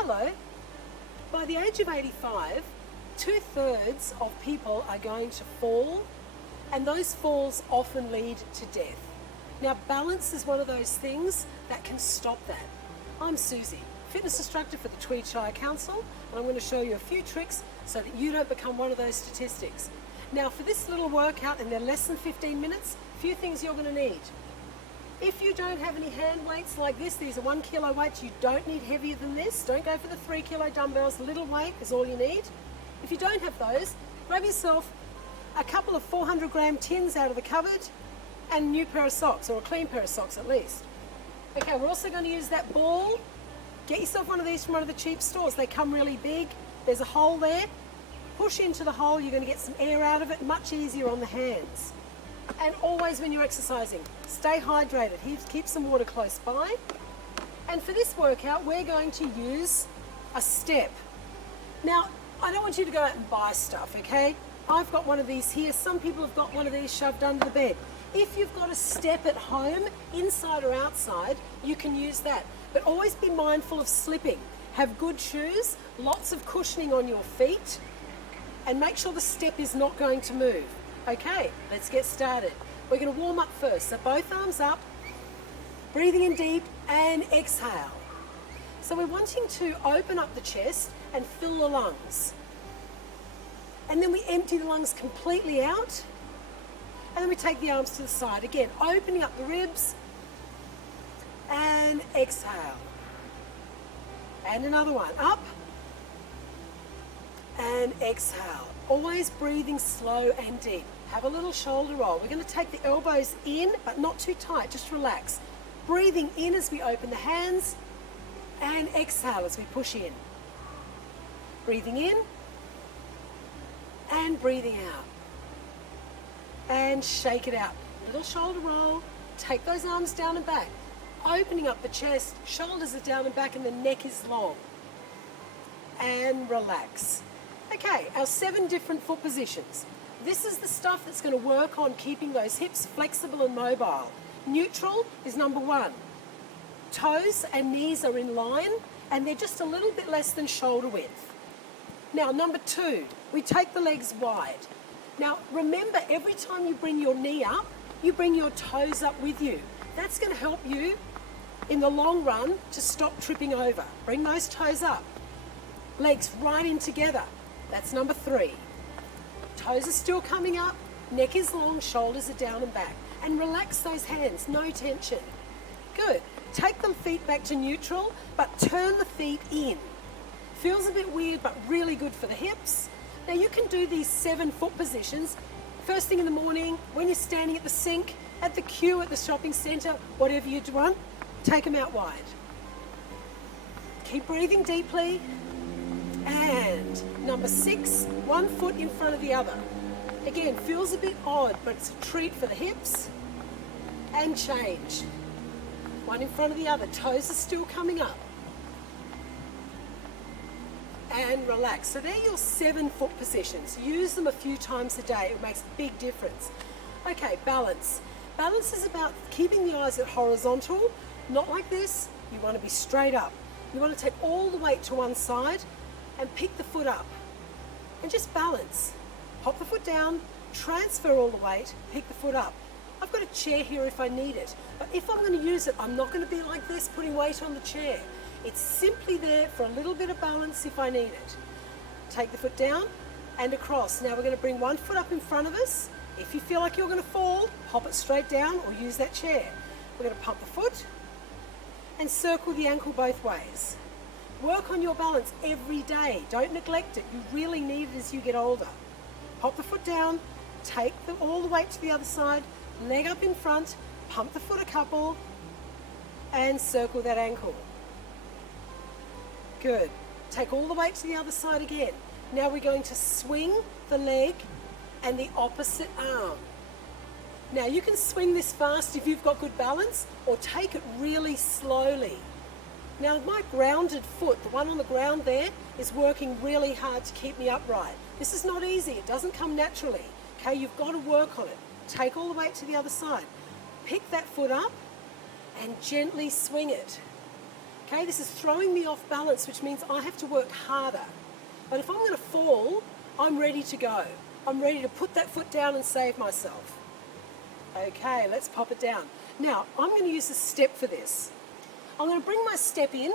Hello. By the age of 85, 2/3 of people are going to fall, and those falls often lead to death. Now, balance is one of those things that can stop that. I'm Susie, fitness instructor for the Tweed Shire Council, and I'm going to show you a few tricks so that you don't become one of those statistics. Now, for this little workout, and they're less than 15 minutes, a few things you're going to need. If you don't have any hand weights like this, these are 1 kilo weights, you don't need heavier than this. Don't go for the 3 kilo dumbbells, little weight is all you need. If you don't have those, grab yourself a couple of 400 gram tins out of the cupboard and a new pair of socks, or a clean pair of socks at least. Okay, we're also going to use that ball. Get yourself one of these from one of the cheap stores. They come really big. There's a hole there. Push into the hole, you're going to get some air out of it, much easier on the hands. And always when you're exercising, stay hydrated. Keep some water close by. And for this workout, we're going to use a step. Now, I don't want you to go out and buy stuff, okay? I've got one of these here. Some people have got one of these shoved under the bed. If you've got a step at home, inside or outside, you can use that. But always be mindful of slipping. Have good shoes, lots of cushioning on your feet, and make sure the step is not going to move. Okay, let's get started. We're going to warm up first. So both arms up, breathing in deep and exhale. So we're wanting to open up the chest and fill the lungs. And then we empty the lungs completely out. And then we take the arms to the side. Again, opening up the ribs and exhale. And another one, up and exhale. Always breathing slow and deep. Have a little shoulder roll. We're going to take the elbows in, but not too tight, just relax. Breathing in as we open the hands and exhale as we push in. Breathing in and breathing out. And shake it out. Little shoulder roll. Take those arms down and back. Opening up the chest, shoulders are down and back, and the neck is long. And relax. Okay, our 7 different foot positions. This is the stuff that's going to work on keeping those hips flexible and mobile. Neutral is number 1. Toes and knees are in line, and they're just a little bit less than shoulder width. Now, number 2, we take the legs wide. Now, remember, every time you bring your knee up, you bring your toes up with you. That's going to help you in the long run to stop tripping over. Bring those toes up. Legs right in together. That's number 3. Toes are still coming up, neck is long, shoulders are down and back. And relax those hands, no tension. Good. Take the feet back to neutral, but turn the feet in. Feels a bit weird, but really good for the hips. Now you can do these 7 foot positions first thing in the morning, when you're standing at the sink, at the queue at the shopping centre, whatever you want, take them out wide. Keep breathing deeply. And number 6, 1 foot in front of the other. Again, feels a bit odd, but it's a treat for the hips. And change. 1 in front of the other. Toes are still coming up. And relax. So they're your 7 foot positions. Use them a few times a day. It makes a big difference. Okay, balance. Balance is about keeping the eyes at horizontal, not like this. You want to be straight up. You want to take all the weight to one side and pick the foot up and just balance. Pop the foot down, transfer all the weight, pick the foot up. I've got a chair here if I need it, but if I'm going to use it, I'm not going to be like this, putting weight on the chair. It's simply there for a little bit of balance if I need it. Take the foot down and across. Now we're going to bring 1 foot up in front of us. If you feel like you're going to fall, pop it straight down or use that chair. We're going to pump the foot and circle the ankle both ways. Work on your balance every day. Don't neglect it. You really need it as you get older. Pop the foot down, take all the weight to the other side, leg up in front, pump the foot a couple, and circle that ankle. Good. Take all the weight to the other side again. Now we're going to swing the leg and the opposite arm. Now you can swing this fast if you've got good balance, or take it really slowly. Now my grounded foot, the one on the ground there, is working really hard to keep me upright. This is not easy, it doesn't come naturally. Okay, you've got to work on it. Take all the weight to the other side. Pick that foot up and gently swing it. Okay, this is throwing me off balance, which means I have to work harder. But if I'm going to fall, I'm ready to go. I'm ready to put that foot down and save myself. Okay, let's pop it down. Now, I'm going to use a step for this. I'm going to bring my step in.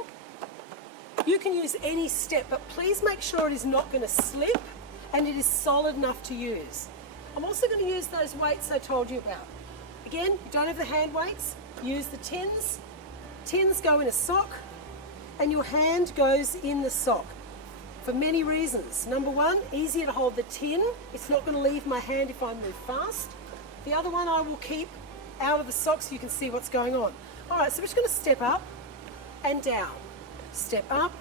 You can use any step, but please make sure it is not going to slip and it is solid enough to use. I'm also going to use those weights I told you about. Again, you don't have the hand weights, use the tins. Tins go in a sock and your hand goes in the sock for many reasons. Number one, easier to hold the tin. It's not going to leave my hand if I move fast. The other one I will keep out of the sock so you can see what's going on. All right, so we're just going to step up and down. Step up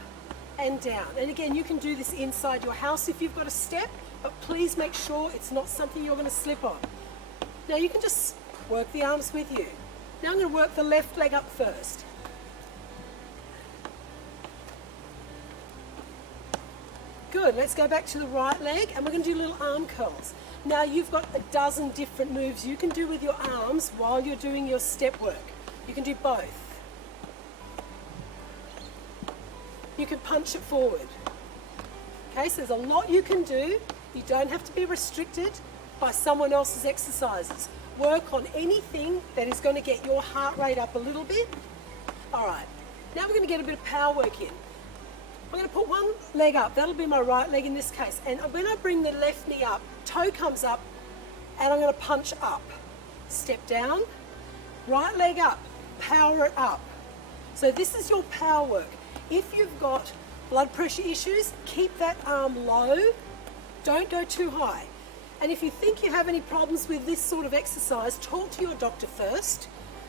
and down. And again, you can do this inside your house if you've got a step, but please make sure it's not something you're going to slip on. Now you can just work the arms with you. Now I'm going to work the left leg up first. Good, let's go back to the right leg and we're going to do little arm curls. Now you've got a dozen different moves you can do with your arms while you're doing your step work. You can do both. You can punch it forward. Okay, so there's a lot you can do. You don't have to be restricted by someone else's exercises. Work on anything that is going to get your heart rate up a little bit. All right, now we're going to get a bit of power work in. I'm going to put one leg up, that'll be my right leg in this case, and when I bring the left knee up, toe comes up and I'm going to punch up. Step down, right leg up, power it up. So this is your power work. If you've got blood pressure issues, keep that arm low, don't go too high. And if you think you have any problems with this sort of exercise, talk to your doctor first.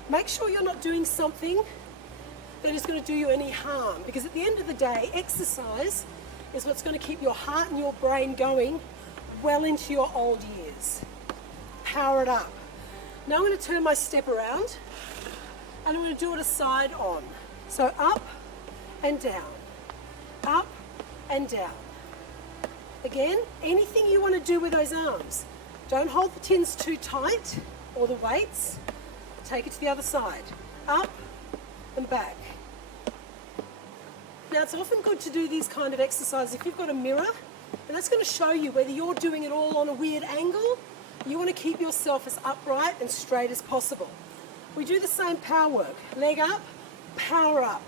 Make sure you're not doing something that is going to do you any harm, because at the end of the day, exercise is what's going to keep your heart and your brain going well into your old years. Power it up. Now I'm going to turn my step around and I'm going to do it a side on. So up and down, up and down. Again, anything you want to do with those arms. Don't hold the tins too tight or the weights. Take it to the other side. Up and back. Now it's often good to do these kind of exercises if you've got a mirror, and that's going to show you whether you're doing it all on a weird angle. You want to keep yourself as upright and straight as possible. We do the same power work. Leg up, power up.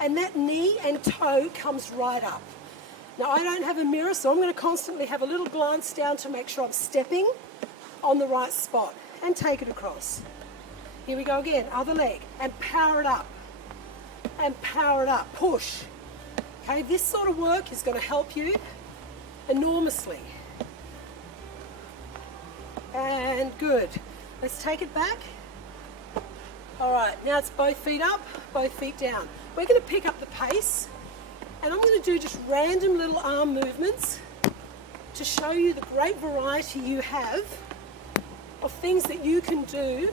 And that knee and toe comes right up. Now I don't have a mirror, so I'm going to constantly have a little glance down to make sure I'm stepping on the right spot and take it across. Here we go again, other leg, and power it up. And power it up, push. Okay, this sort of work is going to help you enormously. And good. Let's take it back. All right, now it's both feet up, both feet down. We're going to pick up the pace, and I'm going to do just random little arm movements to show you the great variety you have of things that you can do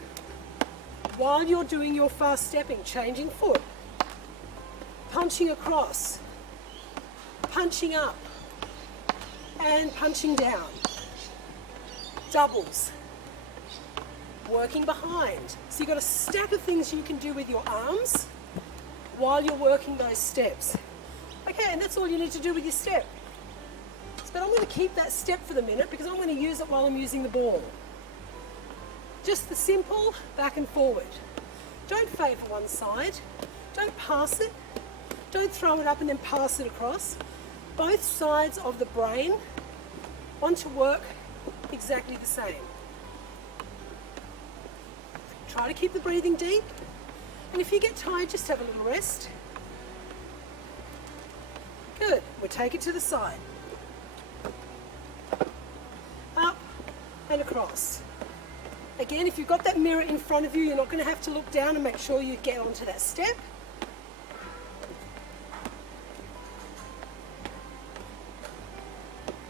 while you're doing your fast stepping. Changing foot, punching across, punching up, and punching down. Doubles, working behind. So you've got a stack of things you can do with your arms while you're working those steps. Okay, and that's all you need to do with your step. But I'm going to keep that step for the minute because I'm going to use it while I'm using the ball. Just the simple back and forward. Don't favour one side. Don't pass it. Don't throw it up and then pass it across. Both sides of the brain want to work exactly the same. Try to keep the breathing deep. And if you get tired, just have a little rest. Good. We'll take it to the side. Up and across. Again, if you've got that mirror in front of you, you're not going to have to look down and make sure you get onto that step.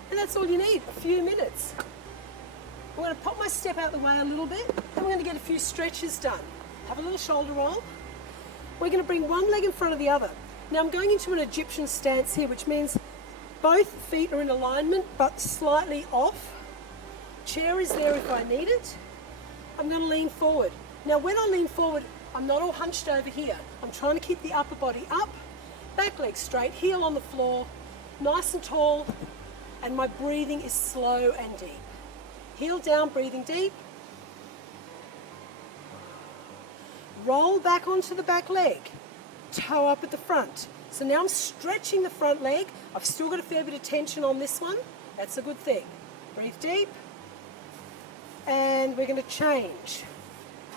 And that's all you need, a few minutes. I'm going to pop my step out the way a little bit, and we're going to get a few stretches done. Have a little shoulder roll. We're going to bring one leg in front of the other. Now I'm going into an Egyptian stance here, which means both feet are in alignment, but slightly off. Chair is there if I need it. I'm going to lean forward. Now when I lean forward, I'm not all hunched over here. I'm trying to keep the upper body up, back leg straight, heel on the floor, nice and tall, and my breathing is slow and deep. Heel down, breathing deep. Roll back onto the back leg, toe up at the front. So now I'm stretching the front leg. I've still got a fair bit of tension on this one. That's a good thing. Breathe deep. And we're going to change.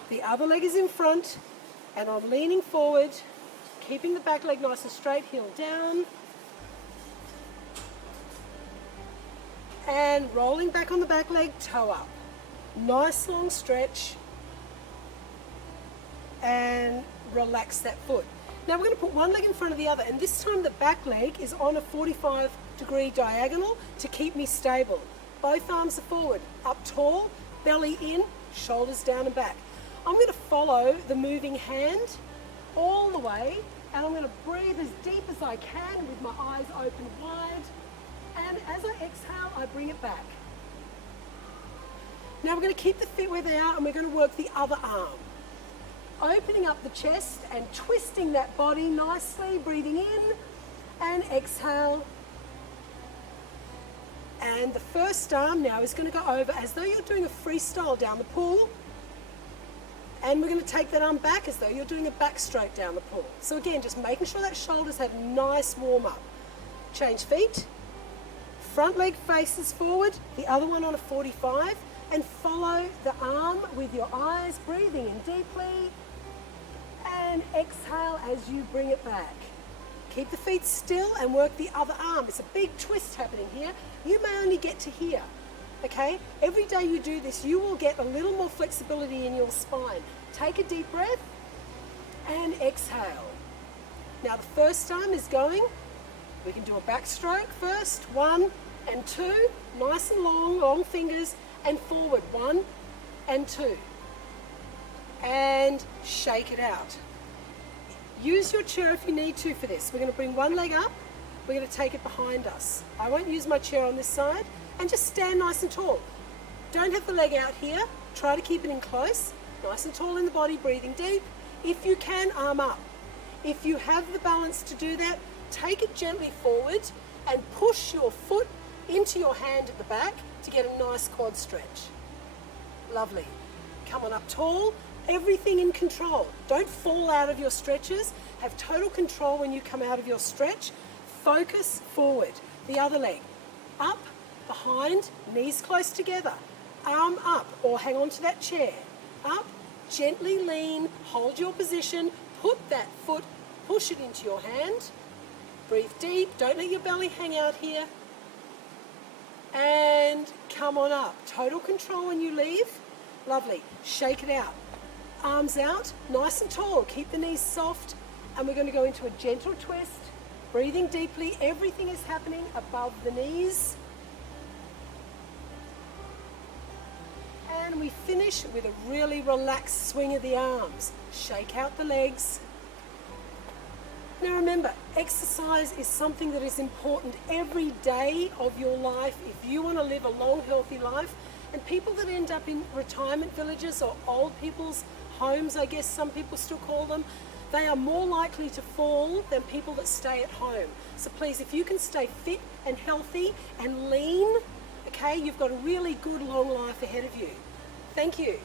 The other leg is in front, and I'm leaning forward, keeping the back leg nice and straight, heel down. And rolling back on the back leg, toe up. Nice long stretch. And relax that foot. Now we're going to put one leg in front of the other, and this time the back leg is on a 45-degree diagonal to keep me stable. Both arms are forward, up tall, belly in, shoulders down and back. I'm going to follow the moving hand all the way, and I'm going to breathe as deep as I can with my eyes open wide. And as I exhale, I bring it back. Now we're going to keep the feet where they are, and we're going to work the other arm. Opening up the chest and twisting that body nicely, breathing in and exhale. And the first arm now is going to go over as though you're doing a freestyle down the pool. And we're going to take that arm back as though you're doing a backstroke down the pool. So again, just making sure that shoulders have nice warm up. Change feet. Front leg faces forward, the other one on a 45, and follow the arm with your eyes, breathing in deeply, and exhale as you bring it back. Keep the feet still and work the other arm. It's a big twist happening here. You may only get to here, okay? Every day you do this, you will get a little more flexibility in your spine. Take a deep breath and exhale. Now the first arm is going. We can do a backstroke first, 1 and 2, nice and long, long fingers, and forward, 1 and 2. And shake it out. Use your chair if you need to for this. We're going to bring one leg up, we're going to take it behind us. I won't use my chair on this side, and just stand nice and tall. Don't have the leg out here, try to keep it in close, nice and tall in the body, breathing deep. If you can, arm up. If you have the balance to do that, take it gently forward and push your foot into your hand at the back to get a nice quad stretch. Lovely. Come on up tall, everything in control. Don't fall out of your stretches. Have total control when you come out of your stretch. Focus forward. The other leg. Up, behind, knees close together. Arm up or hang on to that chair. Up, gently lean, hold your position, put that foot, push it into your hand. Breathe deep, don't let your belly hang out here. And come on up. Total control when you leave. Lovely. Shake it out. Arms out, nice and tall. Keep the knees soft. And we're going to go into a gentle twist. Breathing deeply. Everything is happening above the knees. And we finish with a really relaxed swing of the arms. Shake out the legs. Now remember, exercise is something that is important every day of your life if you want to live a long, healthy life. And people that end up in retirement villages or old people's homes, I guess some people still call them, they are more likely to fall than people that stay at home. So please, if you can stay fit and healthy and lean, okay, you've got a really good long life ahead of you. Thank you.